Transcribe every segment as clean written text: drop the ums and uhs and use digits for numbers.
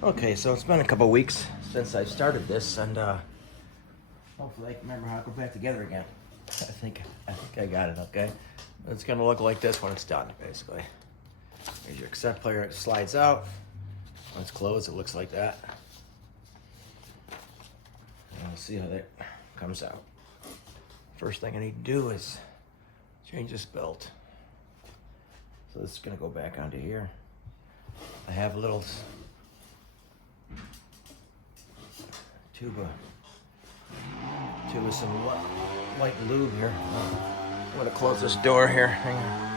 Okay, so it's been a couple weeks since I started this, and hopefully I can remember how to go back together again. I think I got it. Okay, it's gonna look like this when it's done, basically. Here's your cassette player. It slides out. When it's closed, it looks like that. And we'll see how that comes out. First thing I need to do is change this belt. So this is gonna go back onto here. I have a little tube of some light lube here. I'm gonna close this door here. Hang on.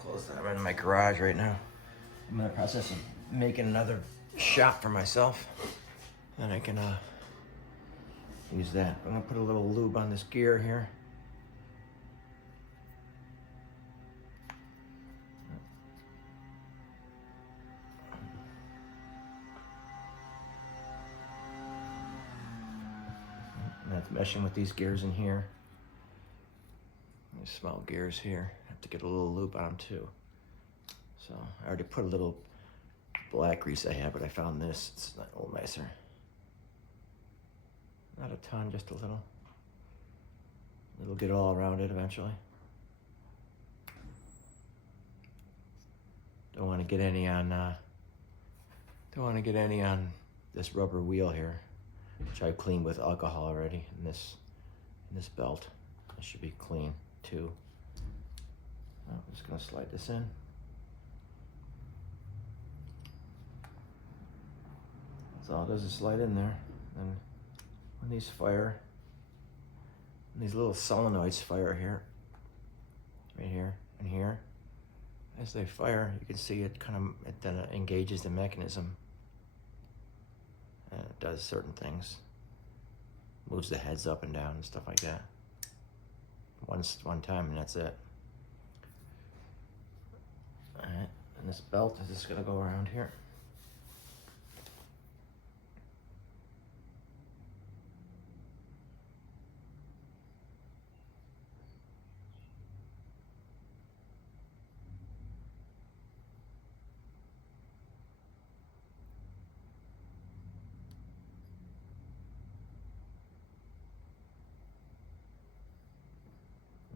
Close that. I'm in my garage right now. I'm in the process of making another shop for myself. Then I can use that. I'm gonna put a little lube on this gear here. And that's meshing with these gears in here. These small gears here. I have to get a little lube on them too. So I already put a little black grease I have, but I found this. It's a little nicer. Not a ton, just a little. It'll get all around it eventually. Don't want to get any on. Don't want to get any on this rubber wheel here, which I cleaned with alcohol already. In this belt, it should be clean too. I'm just gonna slide this in. That's all it does is slide in there. And when these fire, these little solenoids fire here, right here and here, as they fire, you can see it then engages the mechanism. And it does certain things. Moves the heads up and down and stuff like that. One time and that's it. Alright, and this belt is just gonna go around here.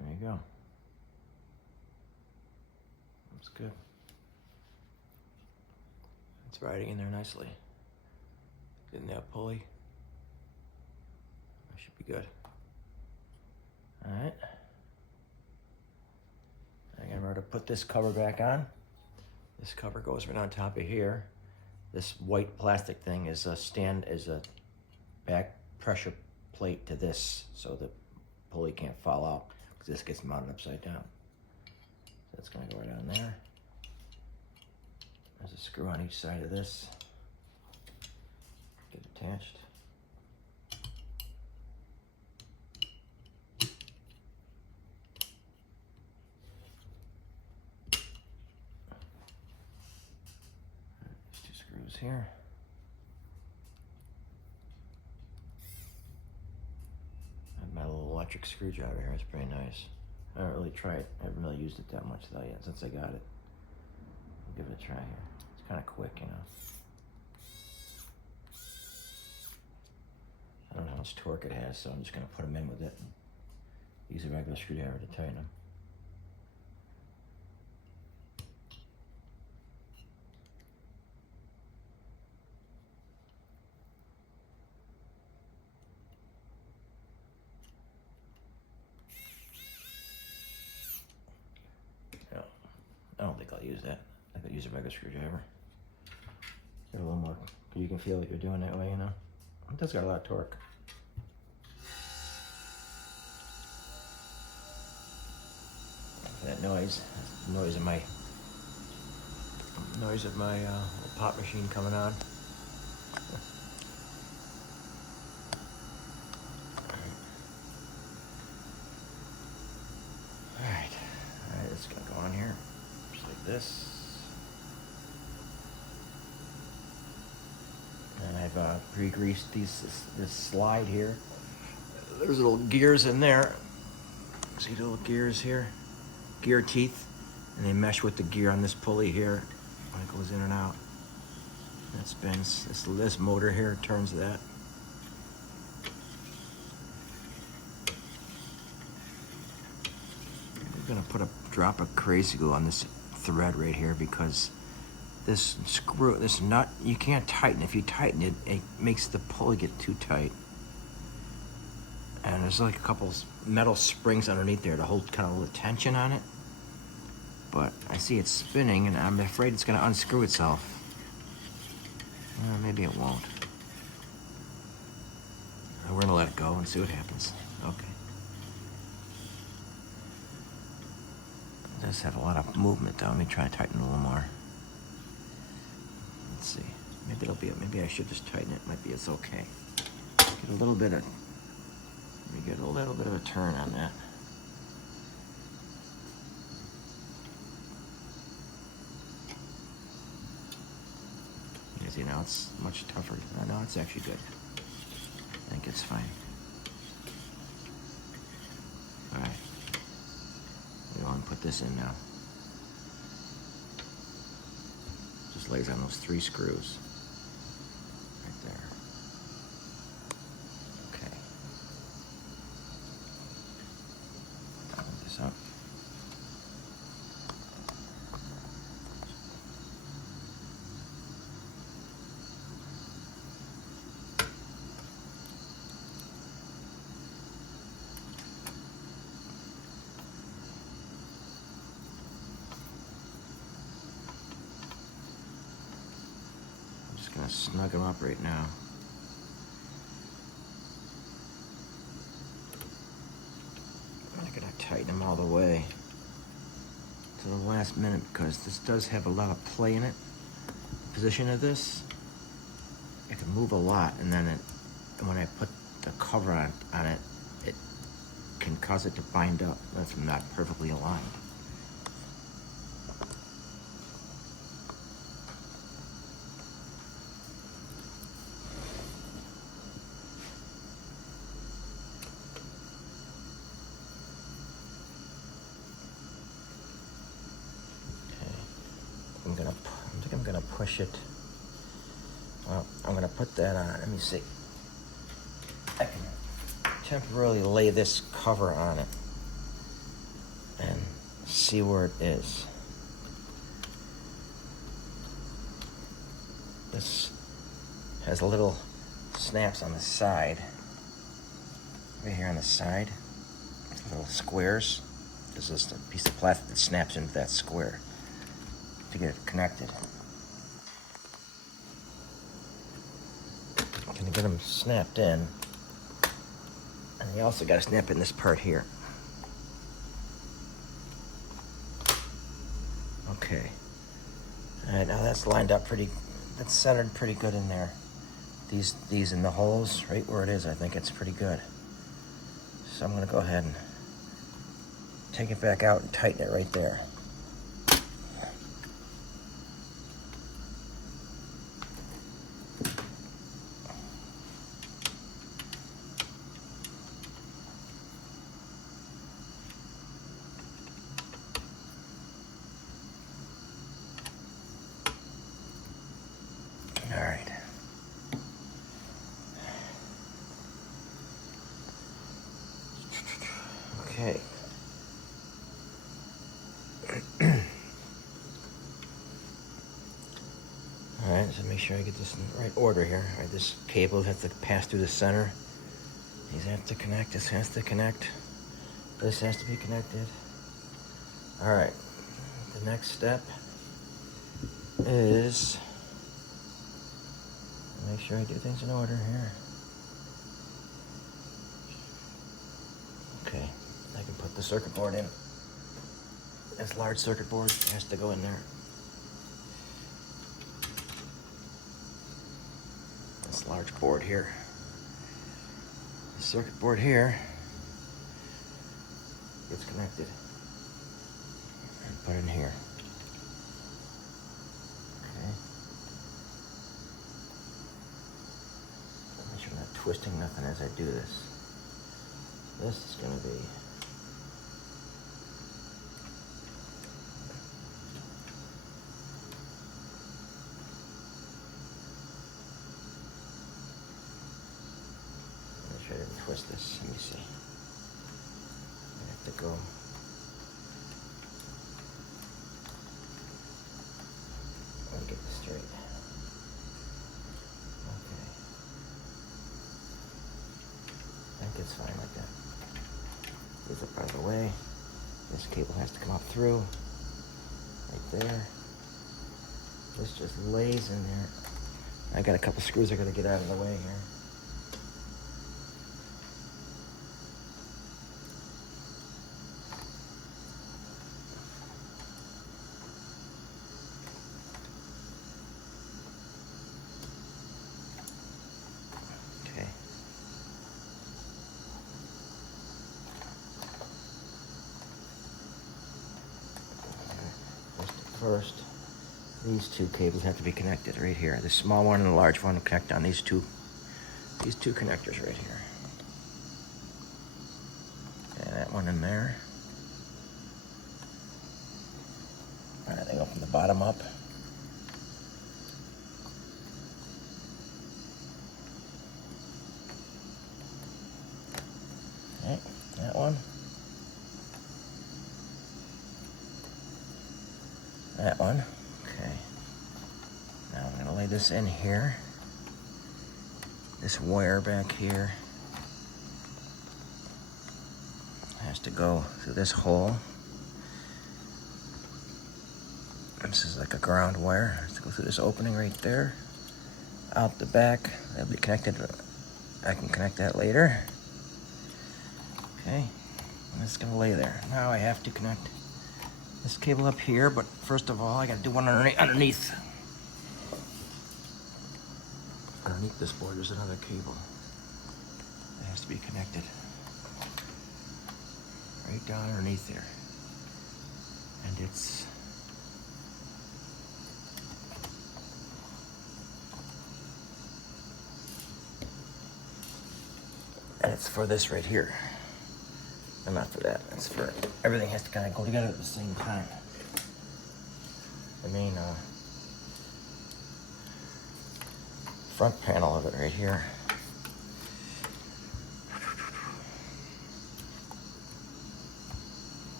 There you go. That's good. It's riding in there nicely. Getting that pulley. That should be good. Alright. I gotta remember to put this cover back on. This cover goes right on top of here. This white plastic thing is a back pressure plate to this, so the pulley can't fall out, because this gets mounted upside down. So that's gonna go right on there. There's a screw on each side of this. Get attached. There's two screws here. I have my little electric screwdriver here. It's pretty nice. I haven't really tried. I haven't really used it that much though yet since I got it. I'll give it a try here. It's kind of quick, you know. I don't know how much torque it has, so I'm just gonna put them in with it and use a regular screwdriver to tighten them. No, I don't think I'll use that. I could use a regular screwdriver. Get a little more, you can feel what you're doing that way, you know. It does got a lot of torque. That noise, that's the noise of my little pop machine coming on. Alright, it's gonna go on here, just like this. And I've pre-greased this slide here. There's little gears in there. See the little gears here? Gear teeth. And they mesh with the gear on this pulley here when it goes in and out. That spins. This motor here turns that. I'm gonna put a drop of crazy glue on this thread right here because this screw, this nut, you can't tighten. If you tighten it, it makes the pulley get too tight. And there's like a couple metal springs underneath there to hold kind of a little tension on it. But I see it spinning and I'm afraid it's gonna unscrew itself. Maybe it won't. We're gonna let it go and see what happens. Okay. It does have a lot of movement though. Let me try to tighten it a little more. Let's see. Maybe it'll be. Maybe I should just tighten it. Might be. It's okay. Get a little bit of. Let me get a little bit of a turn on that. You see now it's much tougher. No, it's actually good. I think it's fine. All right. We want to put this in now. Just lays on those 3 screws. Right there. Okay. Open this up. Gonna snug them up right now. I'm not gonna tighten them all the way to the last minute because this does have a lot of play in it. The position of this, it can move a lot, and then when I put the cover on it, it can cause it to bind up. That's not perfectly aligned. I think I'm gonna push it. Well, I'm gonna put that on. Let me see. I can temporarily lay this cover on it and see where it is. This has little snaps on the side. Right here on the side, little squares. There's just a piece of plastic that snaps into that square to get it connected. I'm gonna get them snapped in, and you also gotta snap in this part here. Okay. All right, now that's lined up that's centered pretty good in there. These in the holes, right where it is, I think it's pretty good. So I'm gonna go ahead and take it back out and tighten it right there. All right. Okay. All right, so make sure I get this in the right order here. All right, this cable has to pass through the center. These have to connect. This has to connect. This has to be connected. All right. The next step is make sure I do things in order here. Okay, I can put the circuit board in. This large circuit board has to go in there. This large board here. The circuit board here gets connected and put in here. Okay. twisting nothing as I do this. This is going to be make sure I didn't twist this. Let me see. I have to go. Let me get this straight. Okay. I think it's fine like that. These are out of the way. This cable has to come up through. Right there. This just lays in there. I got a couple screws I gotta get out of the way here. First, these two cables have to be connected right here. The small one and the large one will connect on these two connectors right here. And that one in there. All right, they go from the bottom up. Okay, that one. That one. Okay. Now I'm gonna lay this in here. This wire back here has to go through this hole. This is like a ground wire. It has to go through this opening right there. Out the back. That'll be connected. I can connect that later. Okay. And it's gonna lay there. Now I have to connect this cable up here, but first of all, I gotta do one underneath. Underneath this board, there's another cable that has to be connected. Right down underneath there. And it's for this right here. And not for that. It's for everything has to kind of go together at the same time. The main front panel of it right here.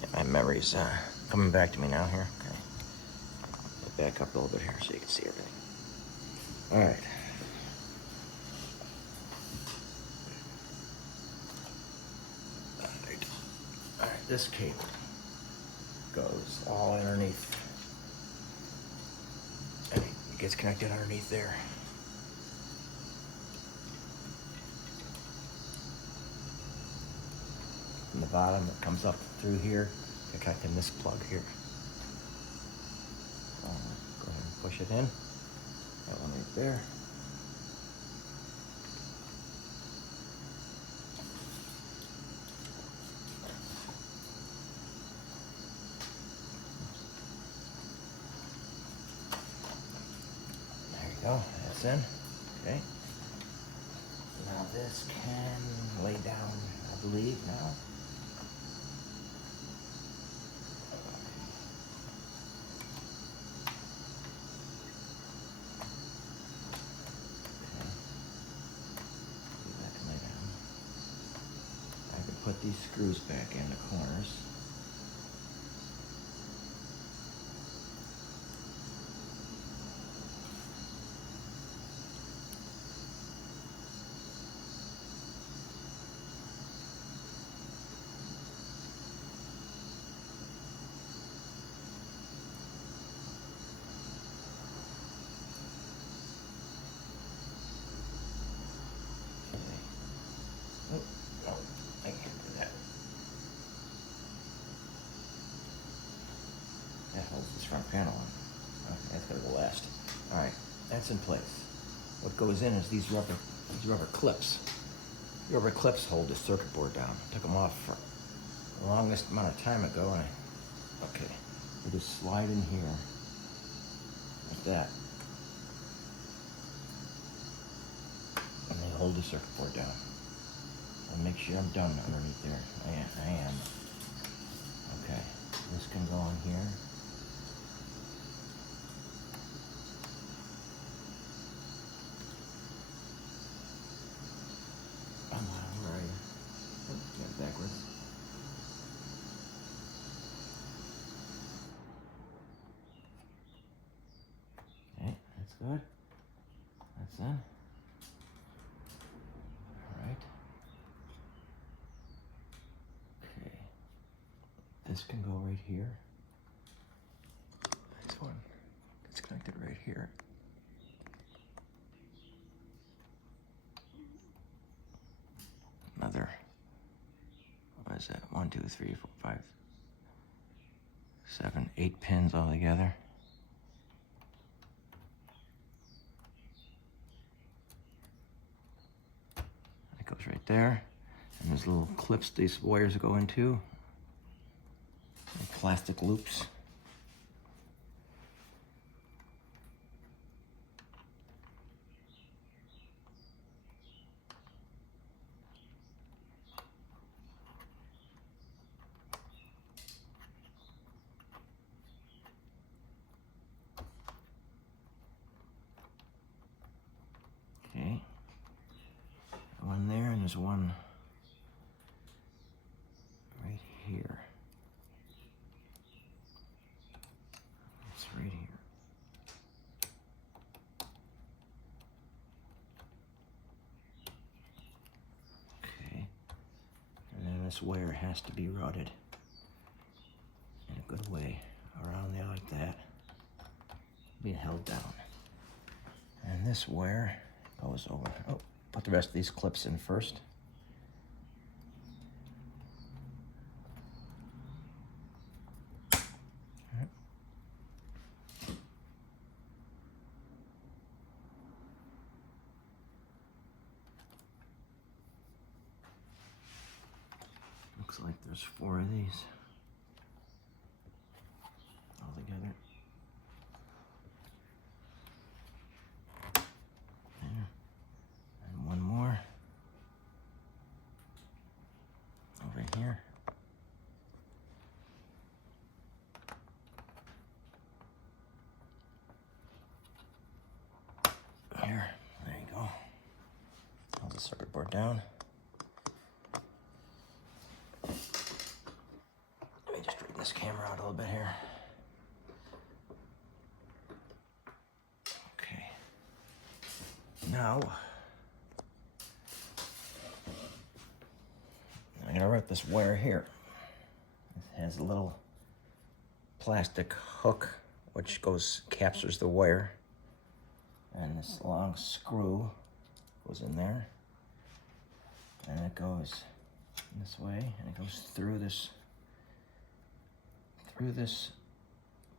Yeah, my memory's coming back to me now here. Okay. Back up a little bit here so you can see everything. All right. This cable goes all underneath, and it gets connected underneath there. From the bottom, it comes up through here to connect in this plug here. Go ahead and push it in. That one right there. Go, that's in. Okay. Now this can lay down, I believe, now. Okay. That can lay down. I can put these screws back in the corners. Front panel on. Okay, that's gotta go last. All right, that's in place. What goes in is these rubber clips. The rubber clips hold the circuit board down. I took them off for the longest amount of time ago, and okay, we just slide in here like that, and they hold the circuit board down. And make sure I'm done underneath there. I am. Okay, this can go on here. Where are you? Oh, got it backwards. Okay, that's good. That's in. All right. Okay. This can go right here. This one gets connected right here. Another, what is that? 1, 2, 3, 4, 5, 7, 8 pins all together. It goes right there. And there's little clips these wires go into. Little plastic loops. Okay. One there, and there's one right here. It's right here. Okay. And then this wire has to be routed in a good way around there like that, being held down. And this wire goes over. Oh, put the rest of these clips in first. Looks like there's 4 of these all together. There. And one more over here. Here, there you go. Hold the circuit board down. Let me just straighten this camera out a little bit here. Okay. Now, I'm gonna wrap this wire here. It has a little plastic hook which captures the wire, and this long screw goes in there, and it goes this way, and it goes through this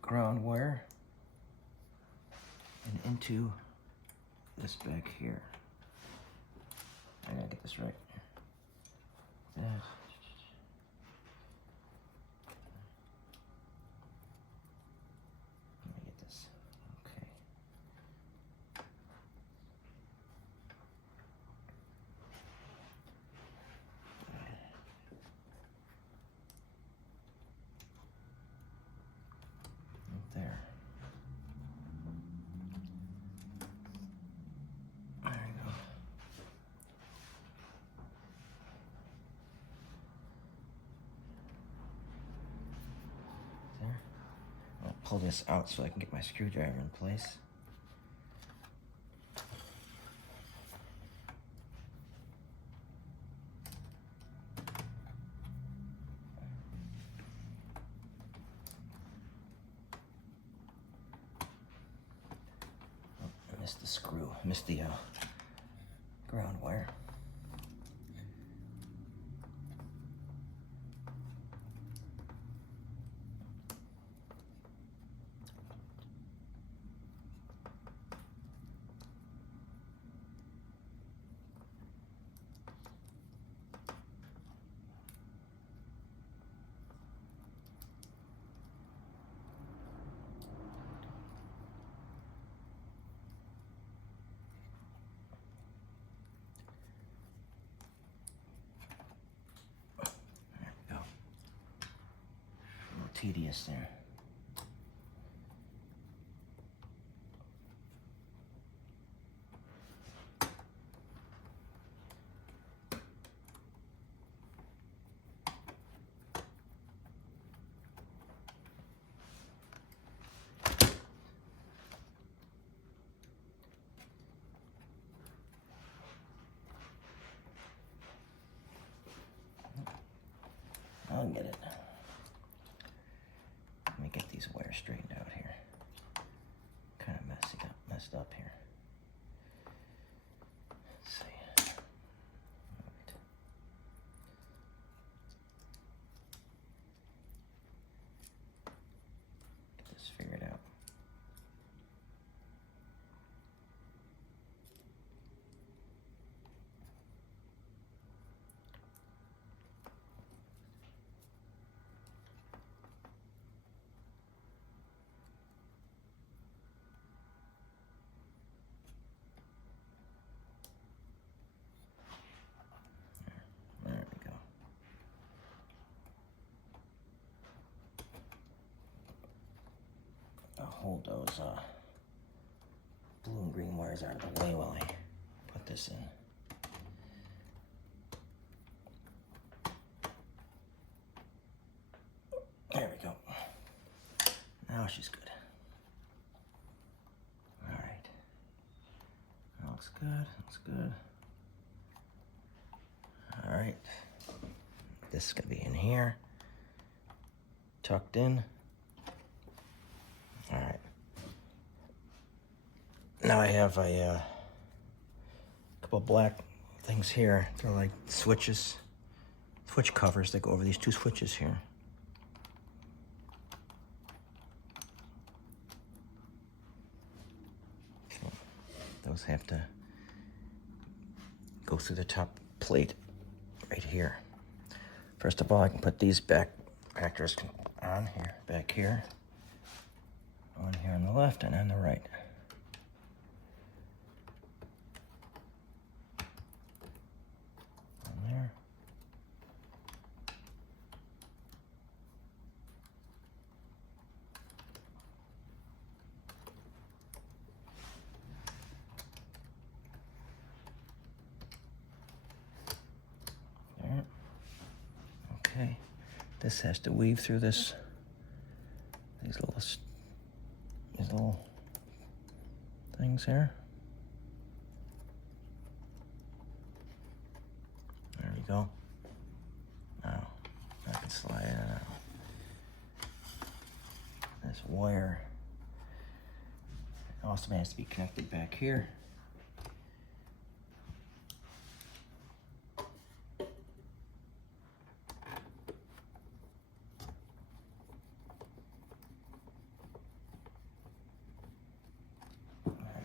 ground wire and into this back here. I gotta get this right. That. Let me get this. Okay. Right there. There you go. There. I'll pull this out so I can get my screwdriver in place. I missed the screw, missed the ground wire. tedious there. I'll get it. Let me get these wires straightened out here. Kind of messed up here. Let's see. Right. Get this figured out. There we go. I'll hold those blue and green wires out of the way while I put this in. There we go. Now she's good. All right. That looks good. Looks good. All right. This is gonna be in here, tucked in. All right. Now I have a couple black things here. They're like switches, switch covers that go over these two switches here. So those have to go through the top plate right here. First of all, I can put these backers on here, back here. One here on the left and on the right. On there. There. Okay. This has to weave through these little things here. There we go. Now I can slide it out. This wire also has to be connected back here.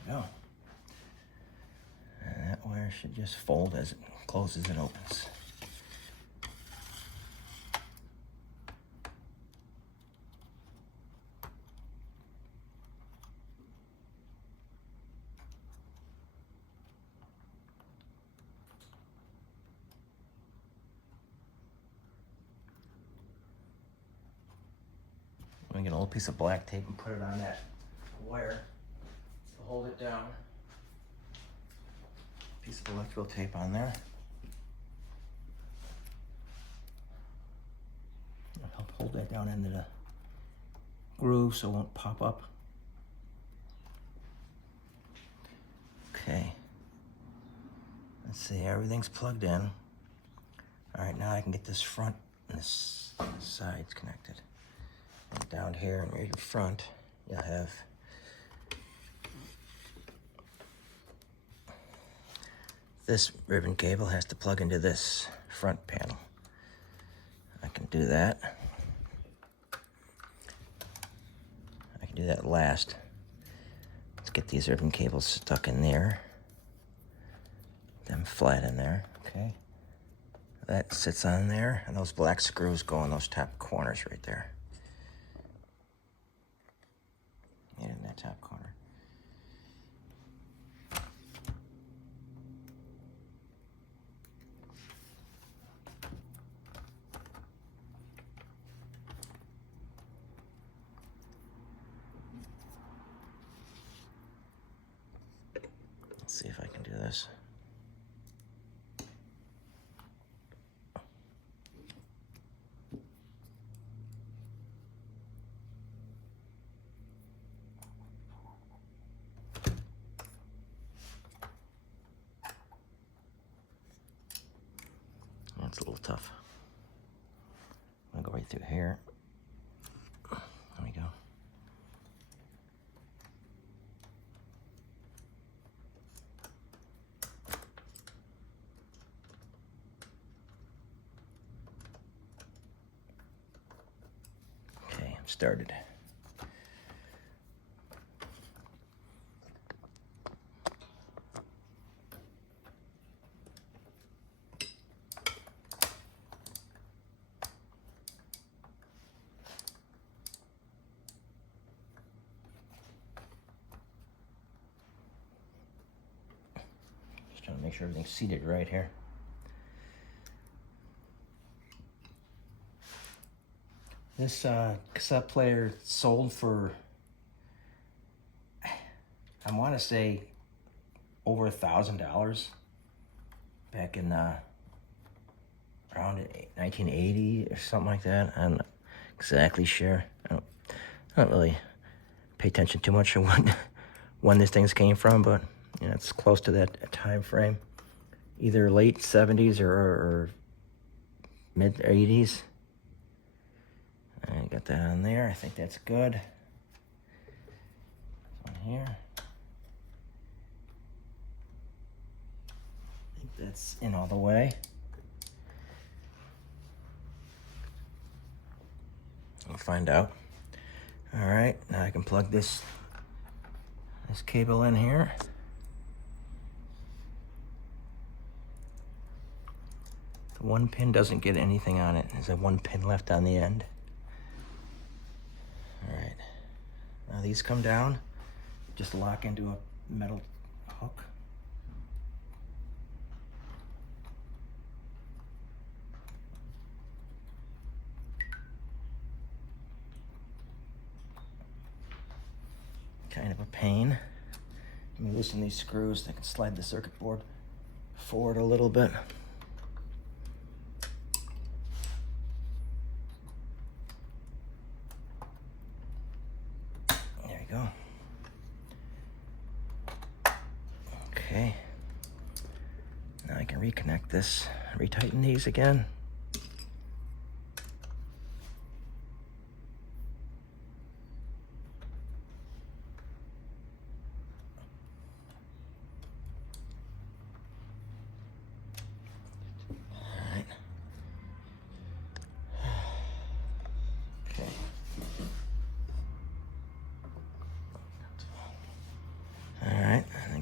Go. And that wire should just fold as it closes and opens. I'm gonna get an old piece of black tape and put it on that wire. Hold it down. Piece of electrical tape on there. It'll help hold that down into the groove so it won't pop up. Okay. Let's see, everything's plugged in. All right, now I can get this front and this sides connected. And down here and right in front, you'll have this ribbon cable has to plug into this front panel. I can do that. I can do that last. Let's get these ribbon cables stuck in there. Them flat in there, okay. That sits on there, and those black screws go in those top corners right there. Yeah, in that top corner. Let's see if I can do this. That's a little tough. I'm gonna go right through here. There we go. Okay, I'm started. Trying to make sure everything's seated right here. This cassette player sold for, I want to say, over $1,000 back in around 1980 or something like that. I'm not exactly sure. I don't really pay attention too much to when this things came from, but you know, it's close to that time frame, either late 70s or mid 80s. I got that on there. I think that's good. On here. I think that's in all the way. We'll find out. All right, now I can plug this cable in here. The one pin doesn't get anything on it. There's a one pin left on the end. All right, now these come down, just lock into a metal hook. Kind of a pain. Let me loosen these screws. I can slide the circuit board forward a little bit. There you go. Okay. Now I can reconnect this, retighten these again.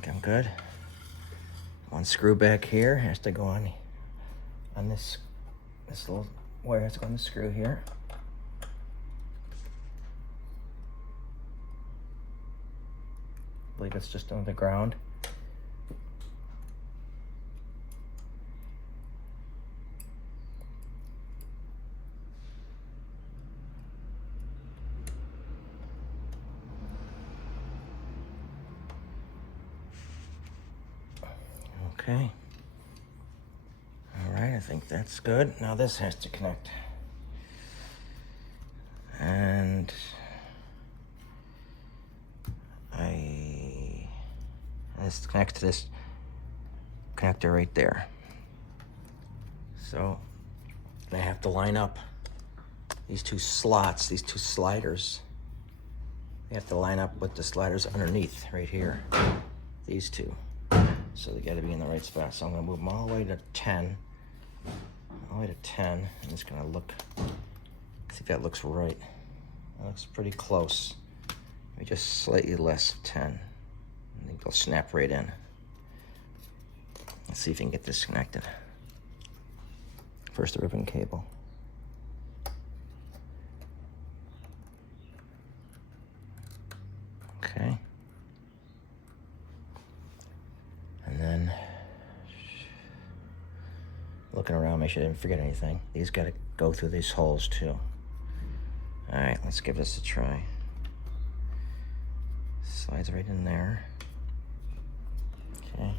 I'm good. One screw back here has to go on this little wire has to go on the screw here. I believe it's just on the ground. Okay. All right, I think that's good. Now this has to connect. And this connects to this connector right there. So I have to line up these two slots, these two sliders. They have to line up with the sliders underneath right here, these two. So they gotta be in the right spot. So I'm gonna move them all the way to 10. All the way to 10. I'm just gonna look, see if that looks right. That looks pretty close. Maybe just slightly less of 10. I think they'll snap right in. Let's see if we can get this connected. First the ribbon cable. Okay. And then looking around, make sure I didn't forget anything. These gotta go through these holes too. All right, let's give this a try. Slides right in there. Okay.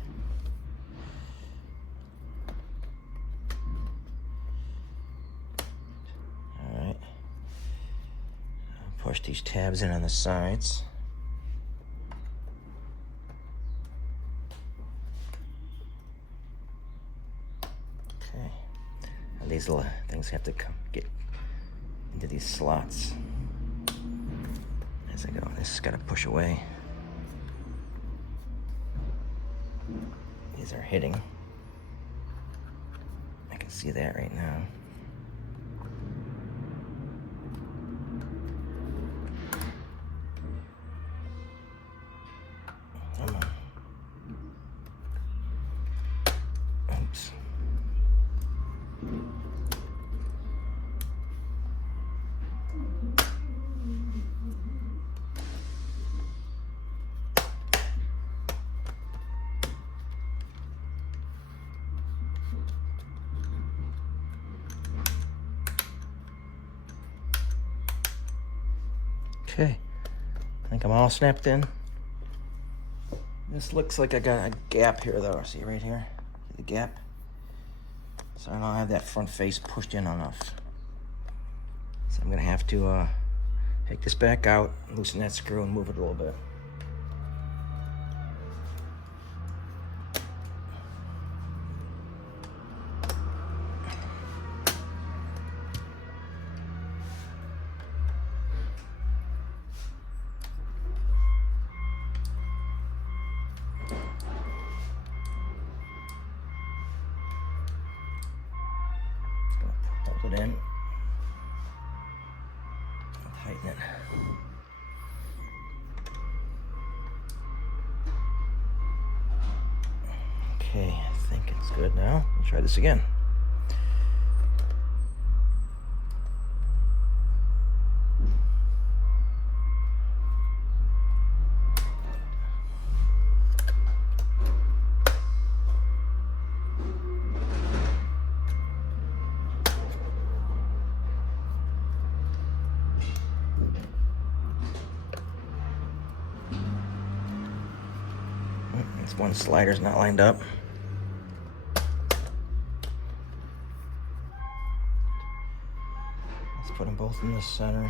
push these tabs in on the sides. Okay. And these little things have to get into these slots. As I go, this has got to push away. These are hitting. I can see that right now. Come on. Oops. Okay, I think I'm all snapped in. This looks like I got a gap here though. See right here? See the gap? So I don't have that front face pushed in enough. So I'm gonna have to take this back out, loosen that screw and move it a little bit. Hold it in. Tighten it. Okay, I think it's good now. Let's try this again. This one slider's not lined up. Let's put them both in the center.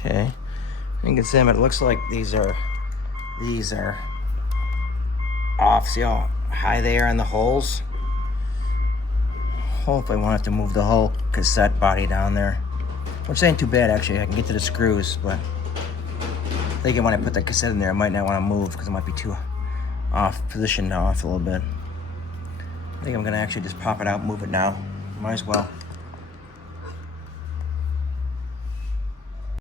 Okay, you can see them. It looks like these are off. See how high they are on the holes? Hopefully I won't have to move the whole cassette body down there. Which ain't too bad actually. I can get to the screws, but I think when I put the cassette in there I might not want to move because it might be too positioned off a little bit. I think I'm gonna actually just pop it out, move it now. Might as well.